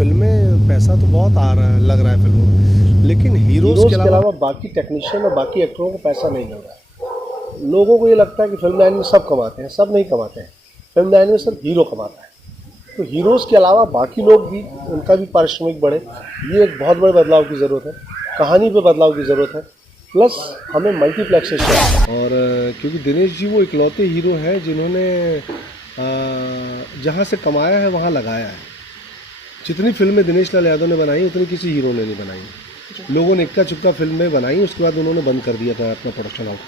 फिल्में पैसा तो बहुत आ रहा है, लग रहा है फिल्मों में, लेकिन हीरोज़ के अलावा बाकी टेक्नीशियन और बाकी एक्टरों को पैसा नहीं मिल रहा है। लोगों को ये लगता है कि फिल्म लाइन में सब कमाते हैं, सब नहीं कमाते हैं। फिल्म लाइन में सिर्फ हीरो कमाता है। तो हीरोज़ के अलावा बाकी लोग भी, उनका भी पारिश्रमिक बढ़े, ये एक बहुत बड़े बदलाव की ज़रूरत है। कहानी पे बदलाव की ज़रूरत है, प्लस हमें मल्टीप्लेक्सेस चाहिए। और क्योंकि दिनेश जी वो इकलौते हीरो हैं जिन्होंने जहाँ से कमाया है वहाँ लगाया है। जितनी फिल्में दिनेश लाल यादव ने बनाई उतनी किसी हीरो ने नहीं बनाई। लोगों ने इक्का चुक्का फिल्में बनाई, उसके बाद उन्होंने बंद कर दिया था अपना प्रोडक्शन हाउस।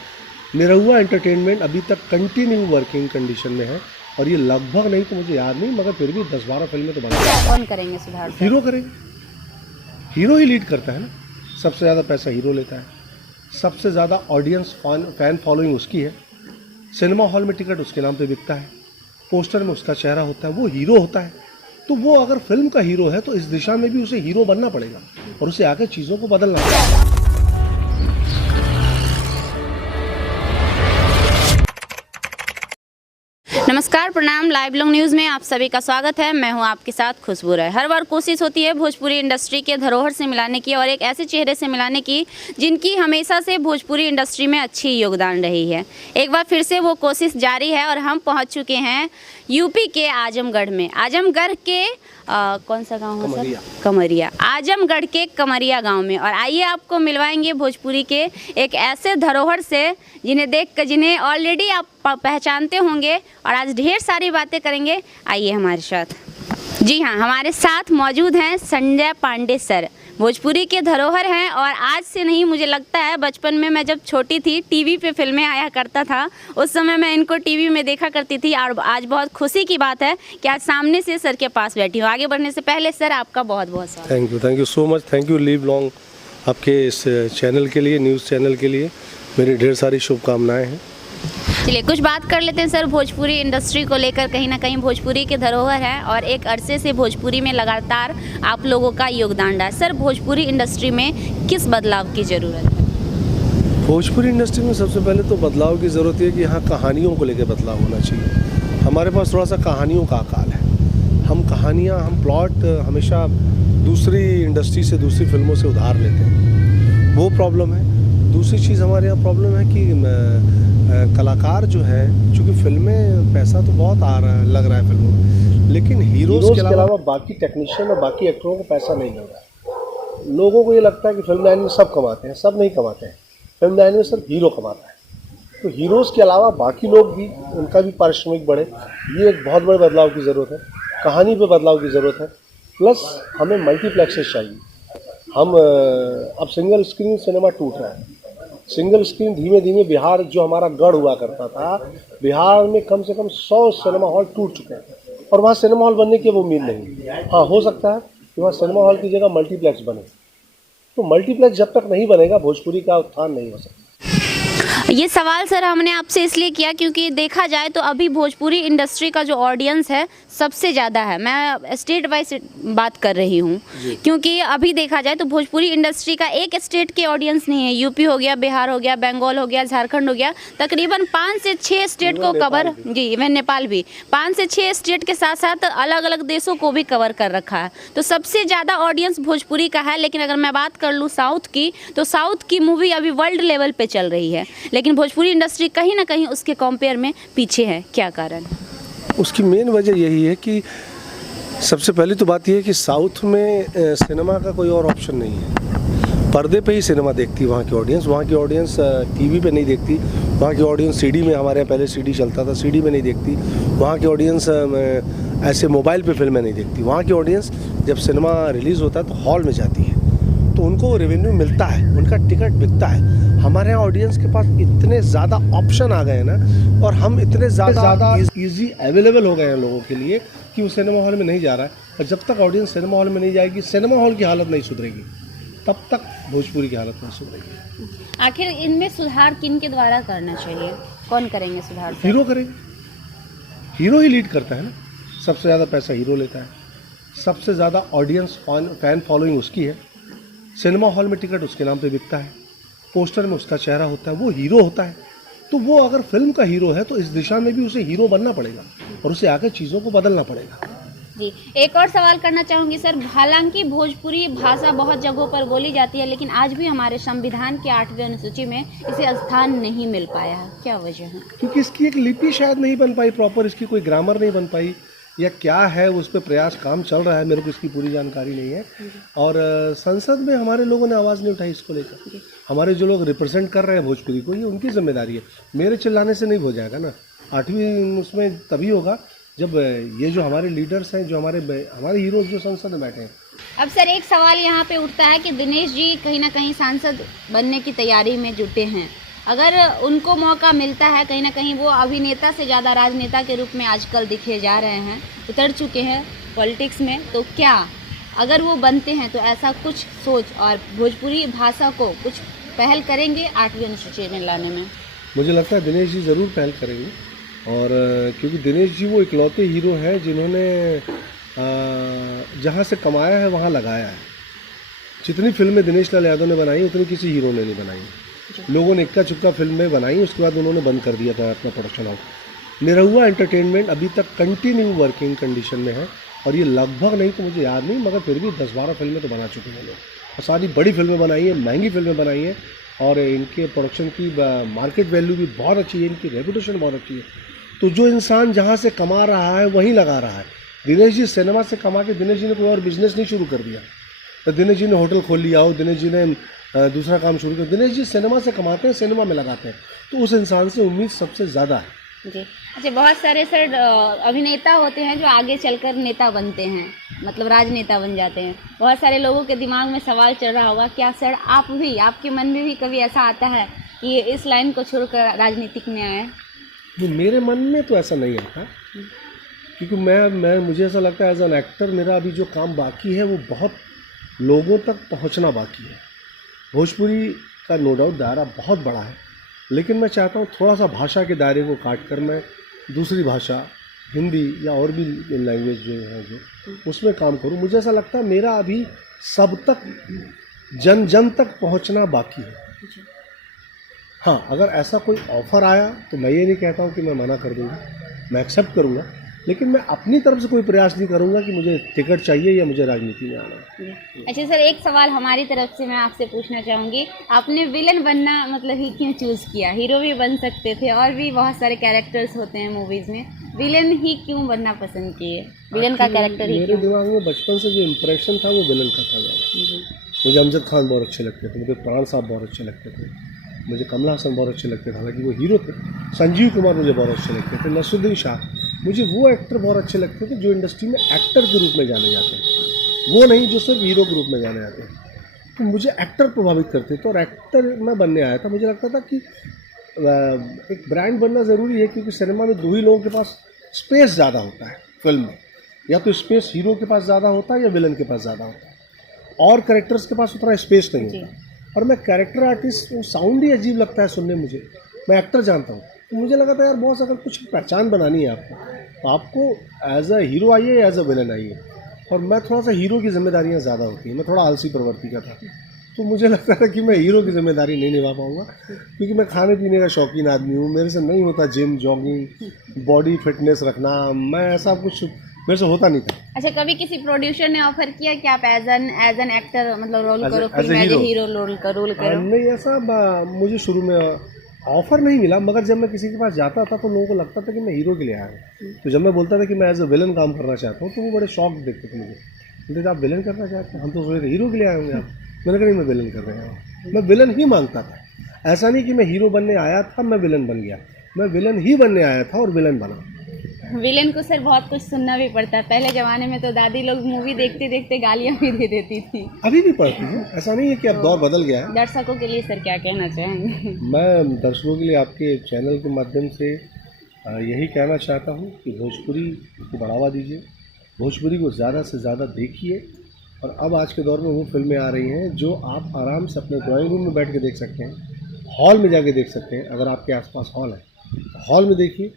निरहुआ एंटरटेनमेंट अभी तक कंटिन्यू वर्किंग कंडीशन में है, और ये लगभग नहीं तो मुझे याद नहीं, मगर फिर भी 10-12 फिल्में तो बना। कौन करेंगे सुधार? हीरो करेंगे। हीरो ही लीड करता है ना, सबसे ज़्यादा पैसा हीरो लेता है, सबसे ज़्यादा ऑडियंस फैन फॉलोइंग उसकी है। सिनेमा हॉल में टिकट उसके नाम पे बिकता है, पोस्टर में उसका चेहरा होता है, वो हीरो होता है। तो वो अगर फिल्म का हीरो है तो इस दिशा में भी उसे हीरो बनना पड़ेगा और उसे आकर चीज़ों को बदलना पड़ेगा। नमस्कार, प्रणाम। लाइव लॉन्ग न्यूज़ में आप सभी का स्वागत है। मैं हूं आपके साथ खुशबू राय। हर बार कोशिश होती है भोजपुरी इंडस्ट्री के धरोहर से मिलाने की और एक ऐसे चेहरे से मिलाने की जिनकी हमेशा से भोजपुरी इंडस्ट्री में अच्छी योगदान रही है। एक बार फिर से वो कोशिश जारी है और हम पहुंच चुके हैं यूपी के आजमगढ़ में। आजमगढ़ के कौन सा गांव है सर? कमरिया। आजमगढ़ के कमरिया गांव में। और आइए आपको मिलवाएंगे भोजपुरी के एक ऐसे धरोहर से जिन्हें ऑलरेडी आप पहचानते होंगे, और आज ढेर सारी बातें करेंगे। आइए हमारे साथ। जी हाँ, हमारे साथ मौजूद हैं संजय पांडे सर। भोजपुरी के धरोहर हैं और आज से नहीं, मुझे लगता है बचपन में मैं जब छोटी थी टीवी पे फिल्में आया करता था, उस समय मैं इनको टीवी में देखा करती थी। और आज बहुत खुशी की बात है कि आज सामने से सर के पास बैठी हूँ। आगे बढ़ने से पहले सर आपका बहुत बहुत स्वागत। Thank you so much. Thank you live long आपके इस चैनल के लिए, न्यूज़ चैनल के लिए मेरी ढेर सारी शुभकामनाएँ हैं। चलिए कुछ बात कर लेते हैं सर भोजपुरी इंडस्ट्री को लेकर। कहीं ना कहीं भोजपुरी के धरोहर है और एक अरसे से भोजपुरी में लगातार आप लोगों का योगदान रहा है। सर भोजपुरी इंडस्ट्री में किस बदलाव की ज़रूरत है? भोजपुरी इंडस्ट्री में सबसे पहले तो बदलाव की ज़रूरत है कि यहाँ कहानियों को लेकर बदलाव होना चाहिए। हमारे पास थोड़ा सा कहानियों का अकाल है। हम प्लॉट हमेशा दूसरी इंडस्ट्री से, दूसरी फिल्मों से उधार लेते हैं, वो प्रॉब्लम है। दूसरी चीज़ हमारे यहाँ प्रॉब्लम है कि कलाकार जो है, चूँकि फिल्में पैसा तो बहुत आ रहा है, लग रहा है फिल्मों में, लेकिन हीरोज़ के अलावा बाकी टेक्नीशियन और बाकी एक्टरों को पैसा नहीं मिल रहा है। लोगों को ये लगता है कि फिल्म लाइन में सब कमाते हैं, सब नहीं कमाते हैं। फिल्म लाइन में सिर्फ हीरो कमाता है। तो हीरोज़ के अलावा बाकी लोग भी, उनका भी पारिश्रमिक बढ़े, ये एक बहुत बड़े बदलाव की ज़रूरत है। कहानी पे बदलाव की ज़रूरत है, प्लस हमें मल्टीप्लेक्सेस चाहिए। अब सिंगल स्क्रीन सिनेमा टूट रहा है। सिंगल स्क्रीन धीमे धीमे, बिहार जो हमारा गढ़ हुआ करता था, बिहार में कम से कम 100 सिनेमा हॉल टूट चुके हैं और वहाँ सिनेमा हॉल बनने की अब उम्मीद नहीं। हाँ, हो सकता है कि वहाँ सिनेमा हॉल की जगह मल्टीप्लेक्स बने। तो मल्टीप्लेक्स जब तक नहीं बनेगा, भोजपुरी का उत्थान नहीं हो सकता। ये सवाल सर हमने आपसे इसलिए किया क्योंकि देखा जाए तो अभी भोजपुरी इंडस्ट्री का जो ऑडियंस है सबसे ज़्यादा है। मैं स्टेट वाइज बात कर रही हूँ, क्योंकि अभी देखा जाए तो भोजपुरी इंडस्ट्री का एक स्टेट के ऑडियंस नहीं है। यूपी हो गया, बिहार हो गया, बंगाल हो गया, झारखंड हो गया, तकरीबन 5 से 6 स्टेट को कवर, जी इवन नेपाल भी 5 से 6 स्टेट के साथ साथ अलग अलग देशों को भी कवर कर रखा है। तो सबसे ज़्यादा ऑडियंस भोजपुरी का है। लेकिन अगर मैं बात कर लूँ साउथ की, तो साउथ की मूवी अभी वर्ल्ड लेवल पे चल रही है, लेकिन भोजपुरी इंडस्ट्री कहीं ना कहीं उसके कंपेयर में पीछे है। क्या कारण? उसकी मेन वजह यही है कि सबसे पहली तो बात यह है कि साउथ में सिनेमा का कोई और ऑप्शन नहीं है। पर्दे पे ही सिनेमा देखती है वहाँ की ऑडियंस। वहाँ की ऑडियंस टीवी पे नहीं देखती। वहाँ की ऑडियंस सीडी में, हमारे यहाँ पहले सीडी चलता था, सीडी में नहीं देखती। वहाँ की ऑडियंस ऐसे मोबाइल पे फिल्में नहीं देखती। वहाँ की ऑडियंस जब सिनेमा रिलीज़ होता है तो हॉल में जाती है, तो उनको रेवेन्यू मिलता है, उनका टिकट बिकता है। हमारे यहाँ ऑडियंस के पास इतने ज़्यादा ऑप्शन आ गए हैं ना, और हम इतने ज़्यादा इजी अवेलेबल हो गए हैं लोगों के लिए कि वो सिनेमा हॉल में नहीं जा रहा है। और जब तक ऑडियंस सिनेमा हॉल में नहीं जाएगी, सिनेमा हॉल की हालत नहीं सुधरेगी, तब तक भोजपुरी की हालत नहीं सुधरेगी। आखिर इनमें सुधार किन के द्वारा करना चाहिए? कौन करेंगे सुधार? हीरो करेंगे। हीरो ही लीड करता है ना, सबसे ज़्यादा पैसा हीरो लेता है, सबसे ज़्यादा ऑडियंस फैन फॉलोइंग उसकी है। सिनेमा हॉल में टिकट उसके नाम पे बिकता है, पोस्टर में उसका चेहरा होता है, वो हीरो होता है। तो वो अगर फिल्म का हीरो है तो इस दिशा में भी उसे हीरो बनना पड़ेगा और उसे आकर चीज़ों को बदलना पड़ेगा। जी, एक और सवाल करना चाहूँगी सर। हालांकि भोजपुरी भाषा बहुत जगहों पर बोली जाती है, लेकिन आज भी हमारे संविधान की 8वीं अनुसूची में इसे स्थान नहीं मिल पाया है, क्या वजह है? क्योंकि इसकी एक लिपि शायद नहीं बन पाई प्रॉपर, इसकी कोई ग्रामर नहीं बन पाई, या क्या है उस पर प्रयास काम चल रहा है, मेरे को इसकी पूरी जानकारी नहीं है। और संसद में हमारे लोगों ने आवाज़ नहीं उठाई इसको लेकर। हमारे जो लोग रिप्रेजेंट कर रहे हैं भोजपुरी को, ये उनकी जिम्मेदारी है। मेरे चिल्लाने से नहीं हो जाएगा ना। 8वीं उसमें तभी होगा जब ये जो हमारे लीडर्स हैं, जो हमारे हीरोज जो संसद में बैठे हैं। अब सर एक सवाल यहाँ पे उठता है कि दिनेश जी कहीं ना कहीं सांसद बनने की तैयारी में जुटे हैं। अगर उनको मौका मिलता है, कहीं ना कहीं वो अभिनेता से ज़्यादा राजनेता के रूप में आजकल दिखे जा रहे हैं, उतर चुके हैं पॉलिटिक्स में, तो क्या अगर वो बनते हैं तो ऐसा कुछ सोच और भोजपुरी भाषा को कुछ पहल करेंगे 8वीं अनुसूची में लाने में? मुझे लगता है दिनेश जी ज़रूर पहल करेंगे। और क्योंकि दिनेश जी वो इकलौते हीरो हैं जिन्होंने जहाँ से कमाया है वहाँ लगाया है। जितनी फिल्में दिनेश लाल यादव ने बनाई उतनी किसी हीरो ने नहीं बनाई। लोगों ने इक्का चुक्का फिल्में बनाई, उसके बाद उन्होंने बंद कर दिया था अपना प्रोडक्शन हाउस। निरहुआ एंटरटेनमेंट अभी तक कंटिन्यू वर्किंग कंडीशन में है, और ये लगभग नहीं तो मुझे याद नहीं, मगर फिर भी 10-12 फिल्में तो बना चुके हैं लोग, और सारी बड़ी फिल्में बनाई हैं, महंगी फिल्में बनाई हैं, और इनके प्रोडक्शन की मार्केट वैल्यू भी बहुत अच्छी है, इनकी रेपुटेशन बहुत अच्छी है। तो जो इंसान जहाँ से कमा रहा है वहीं लगा रहा है। दिनेश जी सिनेमा से कमा के दिनेश जी ने कोई और बिजनेस नहीं शुरू कर दिया, तो दिनेश जी ने होटल खोल लिया हो, दिनेश जी ने दूसरा काम शुरू किया। दिनेश जी सिनेमा से कमाते हैं, सिनेमा में लगाते हैं, तो उस इंसान से उम्मीद सबसे ज़्यादा है। जी अच्छा, बहुत सारे सर अभिनेता होते हैं जो आगे चलकर नेता बनते हैं, मतलब राजनेता बन जाते हैं। बहुत सारे लोगों के दिमाग में सवाल चल रहा होगा, क्या सर आप भी, आपके मन में भी कभी ऐसा आता है कि इस लाइन को छोड़कर राजनीतिक में आए? मेरे मन में तो ऐसा नहीं आता, क्योंकि मैं मुझे ऐसा लगता है एज एन एक्टर मेरा अभी जो काम बाकी है वो बहुत लोगों तक पहुंचना बाकी है। भोजपुरी का नो डाउट दायरा बहुत बड़ा है, लेकिन मैं चाहता हूँ थोड़ा सा भाषा के दायरे को काट कर मैं दूसरी भाषा, हिंदी या और भी लैंग्वेज जो है जो उसमें काम करूँ। मुझे ऐसा लगता है मेरा अभी सब तक जन जन तक पहुँचना बाकी है। हाँ, अगर ऐसा कोई ऑफ़र आया तो मैं ये नहीं कहता हूँ कि मैं मना कर दूँगा, मैं एक्सेप्ट करूँगा, लेकिन मैं अपनी तरफ से कोई प्रयास नहीं करूँगा कि मुझे टिकट चाहिए या मुझे राजनीति में आना है। अच्छा सर, एक सवाल हमारी तरफ से मैं आपसे पूछना चाहूँगी, आपने विलन बनना मतलब ही क्यों चूज़ किया? हीरो भी बन सकते थे, और भी बहुत सारे कैरेक्टर्स होते हैं मूवीज़ में, विलन ही क्यों बनना पसंद किए? विलन का कैरेक्टर ही मेरे दिमाग में बचपन से जो इम्प्रेशन था वो विलन का था ज़्यादा। मुझे अमजद खान बहुत अच्छे लगते थे, मुझे प्राण साहब बहुत अच्छे लगते थे, मुझे कमला हसन बहुत अच्छे लगते थे, हालांकि वो हीरो थे। संजीव कुमार मुझे बहुत अच्छे लगते थे, नसरुद्दीन शाह, मुझे वो एक्टर बहुत अच्छे लगते थे जो इंडस्ट्री में एक्टर के रूप में जाने जाते हैं, वो नहीं जो सिर्फ हीरो के रूप में जाने जाते हैं। तो मुझे एक्टर प्रभावित करते थे, और एक्टर मैं बनने आया था। मुझे लगता था कि एक ब्रांड बनना ज़रूरी है, क्योंकि सिनेमा में दो ही लोगों के पास स्पेस ज़्यादा होता है फिल्म में, या तो स्पेस हीरो के पास ज़्यादा होता है या विलन के पास ज़्यादा होता है, और कैरेक्टर्स के पास उतना स्पेस नहीं होता। और मैं कैरेक्टर आर्टिस्ट, वो साउंड ही अजीब लगता है सुनने मुझे, मैं एक्टर जानता हूँ। तो मुझे लगा था यार बॉस, अगर कुछ पहचान बनानी है आपको, तो आपको एज अ हीरो आइए या एज अ विलन आइए। और मैं थोड़ा सा हीरो की जिम्मेदारियाँ ज़्यादा होती हैं, मैं थोड़ा आलसी प्रवृत्ति का था, तो मुझे लगता था कि मैं हीरो की जिम्मेदारी नहीं निभा पाऊँगा, क्योंकि मैं खाने पीने का शौकीन आदमी हूँ, मेरे से नहीं होता जिम, जॉगिंग, बॉडी फिटनेस रखना, मैं ऐसा कुछ मेरे से होता नहीं था। अच्छा, कभी किसी प्रोड्यूसर ने ऑफर किया कि आप एज एन एक्टर मतलब रोल करो, film as a hero role करो? नहीं, ऐसा मुझे शुरू में ऑफर नहीं मिला, मगर जब मैं किसी के पास जाता था तो लोगों को लगता था कि मैं हीरो के लिए आया हूँ। तो जब मैं बोलता था कि मैं एज अ विलन काम करना चाहता हूँ, तो वो बड़े शौक देखते थे मुझे, बोलते थे आप विलन करना चाहते हैं? हम तो सोचे थे हीरो के लिए आए होंगे आप। मैंने कहा नहीं, मैं विलन कर रहा हूँ। मैं विलन ही मांगता था, ऐसा नहीं कि मैं हीरो बनने आया था मैं विलन बन गया, मैं विलन ही बनने आया था और विलन बना। विलेन को सर बहुत कुछ सुनना भी पड़ता है। पहले ज़माने में तो दादी लोग मूवी देखते देखते गालियाँ भी दे देती थी, अभी भी पड़ती है, ऐसा नहीं है कि अब दौर बदल गया है। दर्शकों के लिए सर क्या कहना चाहेंगे? मैं दर्शकों के लिए आपके चैनल के माध्यम से यही कहना चाहता हूँ कि भोजपुरी को बढ़ावा दीजिए, भोजपुरी को ज़्यादा से ज़्यादा देखिए। और अब आज के दौर में वो फिल्में आ रही हैं जो आप आराम से अपने ड्राइंग रूम में बैठ के देख सकते हैं, हॉल में जाके देख सकते हैं। अगर आपके आसपास हॉल है, हॉल में देखिए।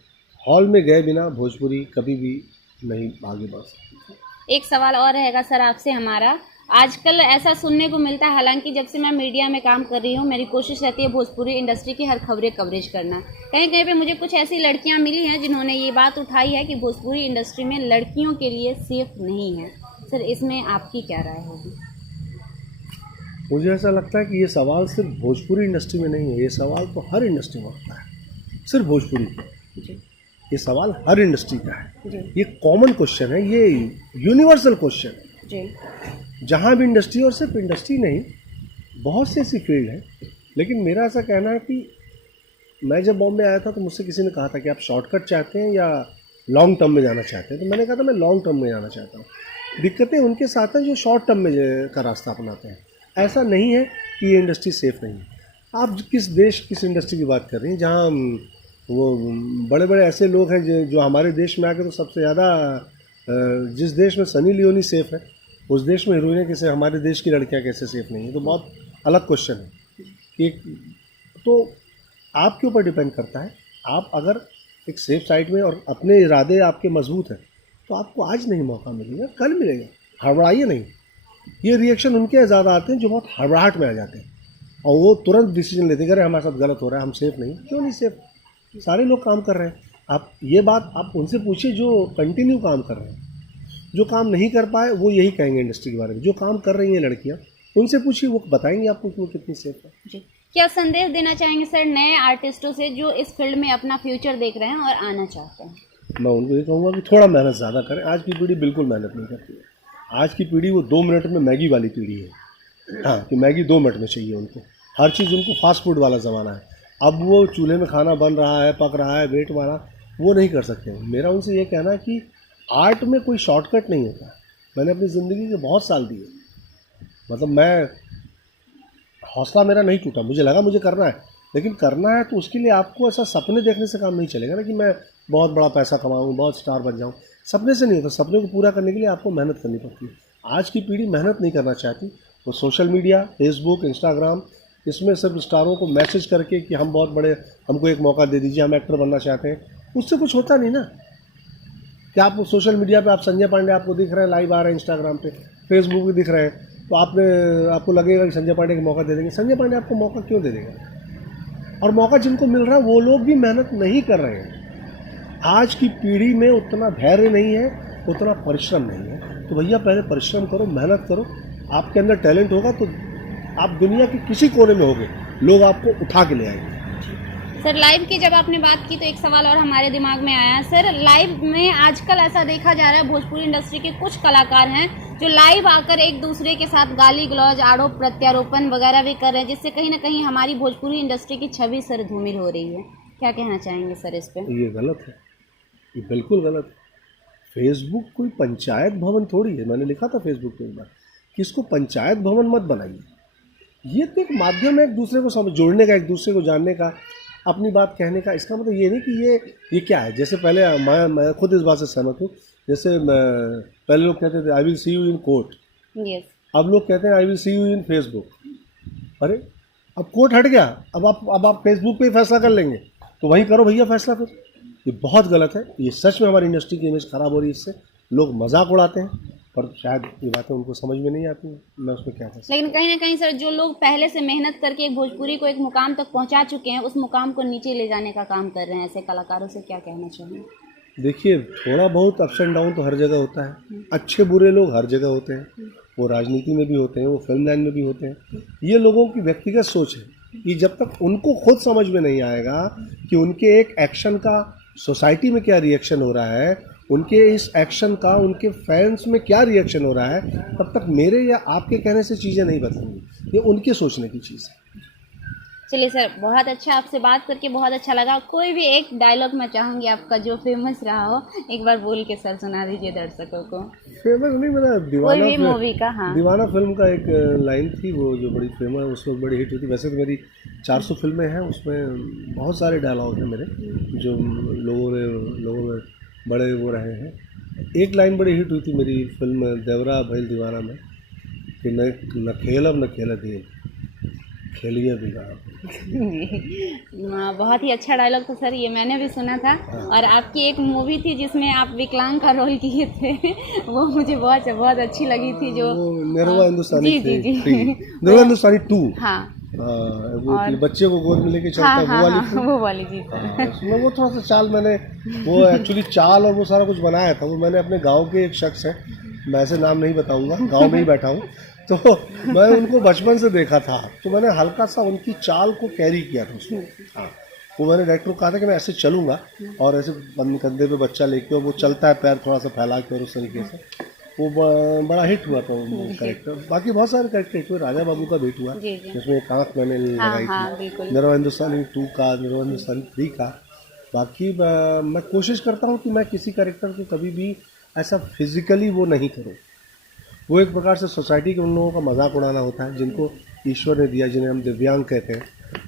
हॉल में गए बिना भोजपुरी कभी भी नहीं आगे बढ़ सकती। एक सवाल और रहेगा सर आपसे हमारा, आजकल ऐसा सुनने को मिलता है, हालांकि जब से मैं मीडिया में काम कर रही हूँ मेरी कोशिश रहती है भोजपुरी इंडस्ट्री की हर खबरें कवरेज करना। कहीं कहीं पे मुझे कुछ ऐसी लड़कियाँ मिली हैं जिन्होंने ये बात उठाई है कि भोजपुरी इंडस्ट्री में लड़कियों के लिए सेफ नहीं है। सर, इसमें आपकी क्या राय होगी? मुझे ऐसा लगता है कि ये सवाल सिर्फ भोजपुरी इंडस्ट्री में नहीं है, ये सवाल तो हर इंडस्ट्री में होता है, सिर्फ भोजपुरी की। जी ये सवाल हर इंडस्ट्री का है। जी ये कॉमन क्वेश्चन है, ये यूनिवर्सल क्वेश्चन है जी जहाँ भी इंडस्ट्री, और सिर्फ इंडस्ट्री नहीं, बहुत सी ऐसी फील्ड है। लेकिन मेरा ऐसा कहना है कि मैं जब बॉम्बे आया था तो मुझसे किसी ने कहा था कि आप शॉर्टकट चाहते हैं या लॉन्ग टर्म में जाना चाहते हैं, तो मैंने कहा था मैं लॉन्ग टर्म में जाना चाहता हूँ। दिक्कतें उनके साथ हैं जो शॉर्ट टर्म में का रास्ता अपनाते हैं। ऐसा नहीं है कि ये इंडस्ट्री सेफ़ नहीं है। आप किस देश, किस इंडस्ट्री की बात कर रही हैं जहाँ वो बड़े बड़े ऐसे लोग हैं जो हमारे देश में आके तो सबसे ज़्यादा, जिस देश में सनी लियोनी सेफ़ है उस देश में हीरोइनें कैसे, हमारे देश की लड़कियाँ कैसे सेफ़ नहीं है? तो बहुत अलग क्वेश्चन है कि तो आपके ऊपर डिपेंड करता है। आप अगर एक सेफ साइड में और अपने इरादे आपके मजबूत हैं तो आपको आज नहीं मौका मिलेगा, कल मिलेगा। हड़बड़ाइए नहीं। ये रिएक्शन उनके ज़्यादा आते हैं जो बहुत हड़बड़ाहट में आ जाते हैं और वो तुरंत डिसीजन लेते हैं, अरे हमारे साथ गलत हो रहा है, हम सेफ़ नहीं। क्यों नहीं सेफ़? सारे लोग काम कर रहे हैं। आप ये बात आप उनसे पूछिए जो कंटिन्यू काम कर रहे हैं। जो काम नहीं कर पाए वो यही कहेंगे इंडस्ट्री के बारे में। जो काम कर रही हैं लड़कियाँ, उनसे पूछिए, वो बताएंगे आपको कि वो कितनी सेफ़ है। जी, क्या संदेश देना चाहेंगे सर नए आर्टिस्टों से जो इस फील्ड में अपना फ्यूचर देख रहे हैं और आना चाहते हैं? मैं उनको ये कहूँगा कि थोड़ा मेहनत ज़्यादा करें। आज की पीढ़ी बिल्कुल मेहनत नहीं करती है। आज की पीढ़ी वो 2 मिनट में मैगी वाली पीढ़ी है। हाँ, कि मैगी 2 मिनट में चाहिए उनको। हर चीज़ उनको फास्ट फूड वाला ज़माना है। अब वो चूल्हे में खाना बन रहा है, पक रहा है, वेट मारा, वो नहीं कर सकते। मेरा उनसे ये कहना है कि आर्ट में कोई शॉर्टकट नहीं होता। मैंने अपनी ज़िंदगी के बहुत साल दिए, मतलब मैं, हौसला मेरा नहीं टूटा। मुझे लगा मुझे करना है, लेकिन करना है तो उसके लिए आपको ऐसा सपने देखने से काम नहीं चलेगा ना कि मैं बहुत बड़ा पैसा कमाऊँ, बहुत स्टार बन जाऊँ। सपने से नहीं होता। सपने को पूरा करने के लिए आपको मेहनत करनी पड़ती है। आज की पीढ़ी मेहनत नहीं करना चाहती। वो सोशल मीडिया, फेसबुक, इंस्टाग्राम, इसमें सिर्फ स्टारों को मैसेज करके कि हम बहुत बड़े, हमको एक मौका दे दीजिए, हम एक्टर बनना चाहते हैं, उससे कुछ होता नहीं ना। क्या आप सोशल मीडिया पे आप संजय पांडे आपको दिख रहे हैं, लाइव आ रहे हैं इंस्टाग्राम पे, फेसबुक पे दिख रहे हैं, तो आपको लगेगा कि संजय पांडे को मौका दे देंगे। संजय पांडे आपको मौका क्यों दे देगा? और मौका जिनको मिल रहा है वो लोग भी मेहनत नहीं कर रहे हैं। आज की पीढ़ी में उतना धैर्य नहीं है, उतना परिश्रम नहीं है। तो भैया पहले परिश्रम करो, मेहनत करो। आपके अंदर टैलेंट होगा तो आप दुनिया के किसी कोने में होगे, लोग आपको उठा के ले आएंगे। सर, लाइव की जब आपने बात की तो एक सवाल और हमारे दिमाग में आया। सर, लाइव में आजकल ऐसा देखा जा रहा है भोजपुरी इंडस्ट्री के कुछ कलाकार हैं जो लाइव आकर एक दूसरे के साथ गाली गलौज, आरोप प्रत्यारोपण वगैरह भी कर रहे हैं, जिससे कहीं ना कहीं हमारी भोजपुरी इंडस्ट्री की छवि सर धूमिल हो रही है। क्या कहना चाहेंगे सर इस पर? ये गलत है, ये बिल्कुल गलत है। फेसबुक कोई पंचायत भवन थोड़ी है। मैंने लिखा था फेसबुक पे एक बार कि इसको पंचायत भवन मत बनाइए। ये तो एक माध्यम है एक दूसरे को जोड़ने का, एक दूसरे को जानने का, अपनी बात कहने का। इसका मतलब ये नहीं कि ये क्या है। जैसे पहले मैं खुद इस बात से सहमत हूँ। जैसे पहले लोग कहते थे I will see you in court, अब लोग कहते हैं I will see you in Facebook. अरे अब कोर्ट हट गया, अब आप फेसबुक पे ही फैसला कर लेंगे, तो वहीं करो भैया फैसला फिर। ये बहुत गलत है। ये सच में हमारी इंडस्ट्री की इमेज ख़राब हो रही है इससे। लोग मजाक उड़ाते हैं पर शायद ये बातें उनको समझ में नहीं आती हैं। मैं उसमें क्या कर सकता हूं। लेकिन कहीं ना कहीं सर जो लोग पहले से मेहनत करके एक भोजपुरी को एक मुकाम तक पहुंचा चुके हैं, उस मुकाम को नीचे ले जाने का काम कर रहे हैं, ऐसे कलाकारों से क्या कहना चाहिए? देखिए, थोड़ा बहुत अप्स एंड डाउन तो हर जगह होता है। अच्छे बुरे लोग हर जगह होते हैं। वो राजनीति में भी होते हैं, वो फिल्म लाइन में भी होते हैं। ये लोगों की व्यक्तिगत सोच है कि जब तक उनको खुद समझ में नहीं आएगा कि उनके एक एक्शन का सोसाइटी में क्या रिएक्शन हो रहा है, उनके इस एक्शन का उनके फैंस में क्या रिएक्शन हो रहा है, तब तक मेरे या आपके कहने से चीज़ें नहीं बदलेंगी। ये उनके सोचने की चीज़ है। चलिए सर, बहुत अच्छा, आपसे बात करके बहुत अच्छा लगा। कोई भी एक डायलॉग मैं चाहूँगी आपका जो फेमस रहा हो, एक बार बोल के सर सुना दीजिए दर्शकों को। फेमस नहीं, मेरा कोई भी मूवी का। हाँ, दीवाना फिल्म का एक लाइन थी वो जो बड़ी फेमस, उस वक्त बड़ी हिट हुई थी। वैसे तो मेरी 400 फिल्में हैं, उसमें बहुत सारे डायलॉग हैं मेरे जो लोगों में बड़े वो रहे हैं। एक लाइन बड़ी हिट हुई थी मेरी फिल्म देवरा भइल दीवाना में कि न खेलब न खेल दिए, खेलिए बिना। बहुत ही अच्छा डायलॉग था सर, ये मैंने भी सुना था। और आपकी एक मूवी थी जिसमें आप विकलांग का रोल किए थे, वो मुझे बहुत बहुत अच्छी लगी थी, जो वो निरवा हिंदुस्तानी जी जी जी निरवा हिंदुस्तानी 2। हाँ वो बच्चे को गोद में लेके चलता हाँ है, हाँ वो वाली हाँ, वो वाली जी सर। उसमें वो थोड़ा सा चाल मैंने, वो एक्चुअली चाल और वो सारा कुछ बनाया था, वो मैंने अपने गांव के एक शख्स हैं, मैं ऐसे नाम नहीं बताऊंगा, गांव में ही बैठा हूँ, तो मैं उनको बचपन से देखा था, तो मैंने हल्का सा उनकी चाल को कैरी किया था उसमें। हाँ, वो मैंने डायरेक्टर को कहा था कि मैं ऐसे चलूँगा और ऐसे कंधे पे बच्चा लेके, और वो चलता है पैर थोड़ा सा फैला के, और उस तरीके से वो बड़ा हिट हुआ था वो कैरेक्टर। बाकी बहुत सारे कैरेक्टर हिट हुए, राजा बाबू का हिट हुआ जिसमें एक आँख मैंने लगाई थी, निरवा हिंदुस्तानी 2 का, निरवा हिंदुस्तानी 3 का। बाकी मैं कोशिश करता हूँ कि मैं किसी कैरेक्टर को कभी भी ऐसा फिजिकली वो नहीं करूँ। वो एक प्रकार से सोसाइटी के उन लोगों का मजाक उड़ाना होता है जिनको ईश्वर ने दिया, जिन्हें हम दिव्यांग कहते हैं।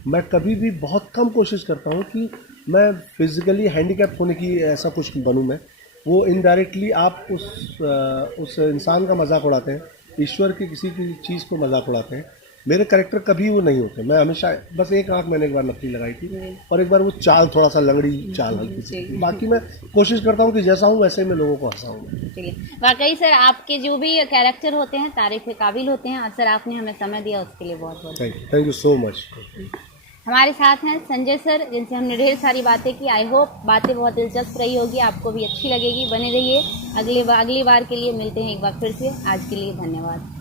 मैं कभी भी बहुत कम कोशिश करता हूँ कि मैं फिजिकली हैंडीकैप होने की ऐसा कुछ बनूँ। मैं वो इनडायरेक्टली आप उस इंसान का मजाक उड़ाते हैं, ईश्वर की किसी की चीज़ को मजाक उड़ाते हैं। मेरे कैरेक्टर कभी वो नहीं होते। मैं हमेशा बस एक आंख मैंने एक बार नकली लगाई थी, और एक बार वो चाल थोड़ा सा लंगड़ी चाल हल्की सी। बाकी मैं कोशिश करता हूँ कि जैसा हूँ वैसे ही मैं लोगों को हंसाऊँ। चलिए, वाकई सर आपके जो भी कैरेक्टर होते हैं तारीफ के काबिल होते हैं। और सर आपने हमें समय दिया उसके लिए बहुत बहुत थैंक यू सो मच। हमारे साथ हैं संजय सर, जिनसे हमने ढेर सारी बातें की। आई होप बातें बहुत दिलचस्प रही होगी, आपको भी अच्छी लगेगी। बने रहिए, अगली बार के लिए मिलते हैं एक बार फिर से। आज के लिए धन्यवाद।